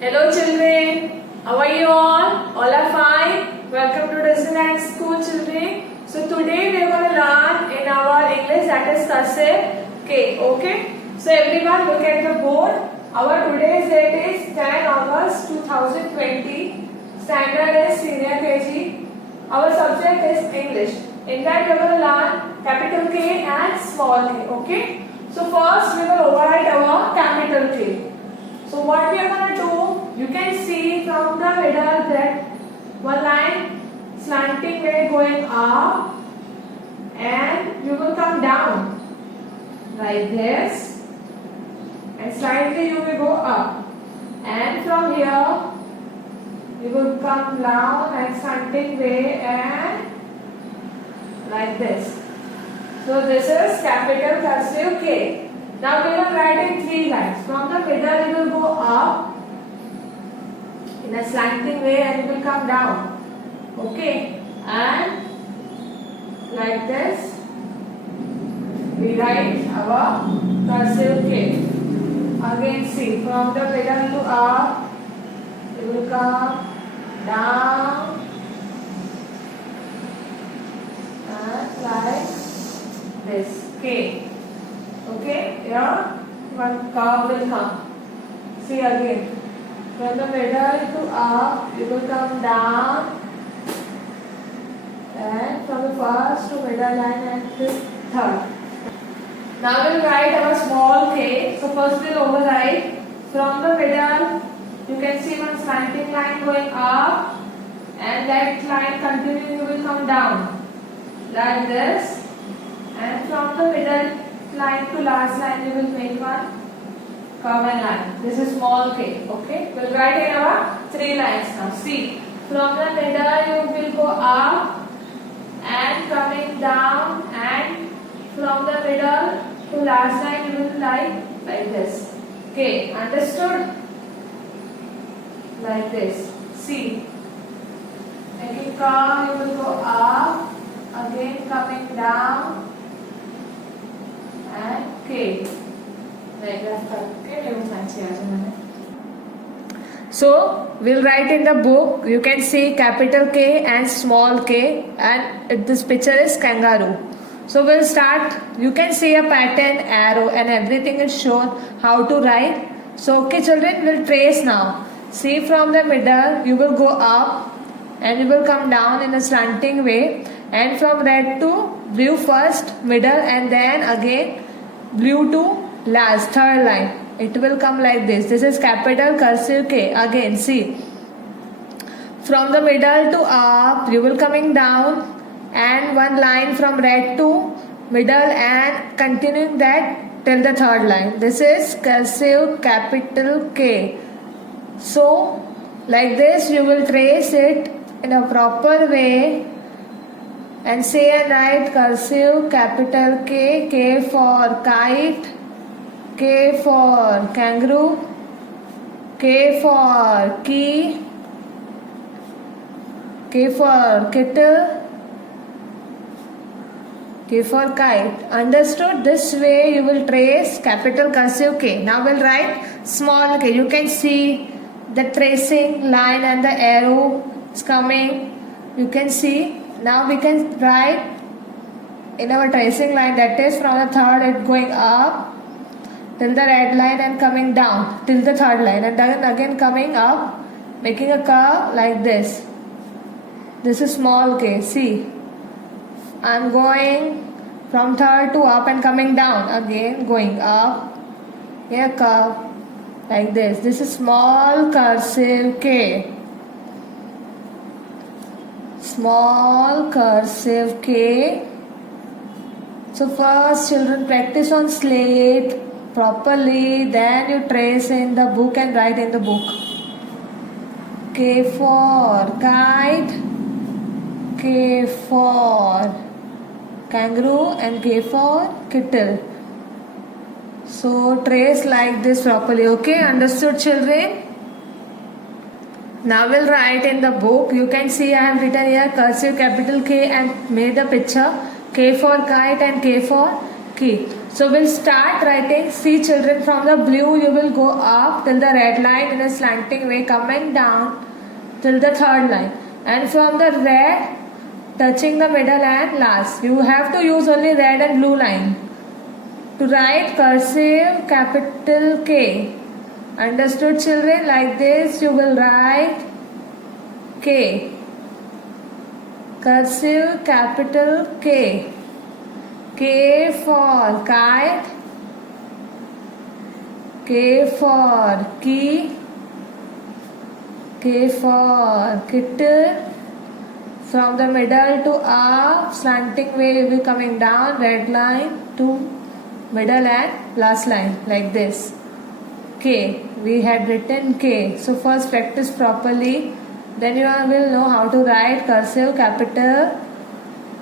Hello children, how are you all? All are fine? Welcome to Disneyland School children. So today we are going to learn in our English that is cursive K. Okay? So everyone look at the board. Our today's date is 10 August 2020. Standard is Senior KG. Our subject is English. In that we are going to learn capital K and small k. Okay? So first we will overwrite our capital K. So what we are going to do, you can see from the middle that one line slanting way going up and you will come down like this and slightly you will go up, and from here you will come down and slanting way and like this. So this is capital cursive K. Now we will write in 3 lines. From the middle you will go up in a slanting way and you will come down. Okay, and like this we write our cursive K. Again see, from the middle to up you will come down and like this K. Okay, here one curve will come. See again, from the middle to up you will come down, and from the first to middle line and to third. Now we will write our small k. So first we will overwrite from the middle. You can see one slanting line going up, and that line continuing you will come down like this, and from the middle line to last line you will make one common line. This is small k. Okay, we'll write in our 3 lines now. See, from the middle you will go up and coming down, and from the middle to last line you will like this. Okay, understood? Like this. See, making curve you will go up, again coming down and K. So we'll write in the book. You can see capital K and small k, and this picture is kangaroo. So we'll start. You can see a pattern, arrow, and everything is shown how to write. So okay children, we'll trace now. See, from the middle you will go up and you will come down in a slanting way, and from red to blue first, middle, and then again blue to last, third line. It will come like this. This is capital cursive K. Again see, from the middle to up you will coming down, and one line from red to middle and continuing that till the third line. This is cursive capital K. So like this you will trace it in a proper way and say and write cursive capital K. K for kite, K for kangaroo, K for key, K for kettle, K for kite. Understood? This way you will trace capital cursive K. Now we'll write small k. You can see the tracing line and the arrow is coming. You can see. Now we can write in our tracing line, that is from the third it going up till the red line and coming down till the third line, and then again coming up, making a curve like this. This is small k. See, I am going from third to up and coming down, again going up, here curve like this. This is small cursive K. Small cursive K. So first children practice on slate properly, then you trace in the book and write in the book. K for kite, K for kangaroo, and K for kettle. So trace like this properly. Okay, understood children? Now we'll write in the book. You can see I have written here cursive capital K and made the picture. K for kite and K for key. So we'll start writing. See children, from the blue you will go up till the red line in a slanting way, coming down till the third line, and from the red touching the middle and last. You have to use only red and blue line to write cursive capital K. Understood children? Like this you will write K. Cursive capital K. K for kite. K for key. K for kitten. From the middle to up, slanting way you will be coming down, red line to middle and last line, like this. K. We had written K. So first practice properly. Then you will know how to write cursive capital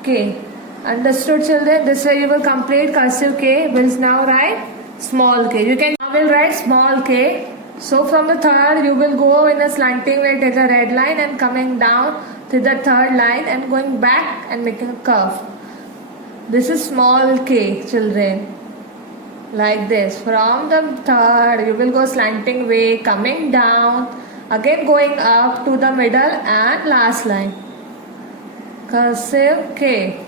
K. Understood children? This way you will complete cursive K. We'll now write small k. You can now will write small k. So from the third you will go in a slanting way till the red line and coming down to the third line and going back and making a curve. This is small k children. Like this. From the third you will go slanting way, coming down, again going up to the middle and last line. Cursive K.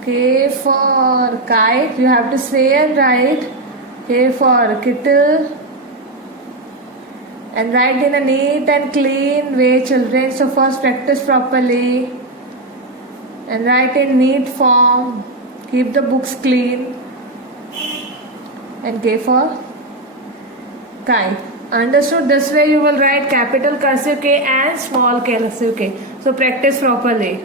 K for kite, you have to say and write. K for kettle. And write in a neat and clean way children. So first practice properly. And write in neat form. Keep the books clean. And K for kite. Understood? This way you will write capital cursive K and small cursive K. So practice properly.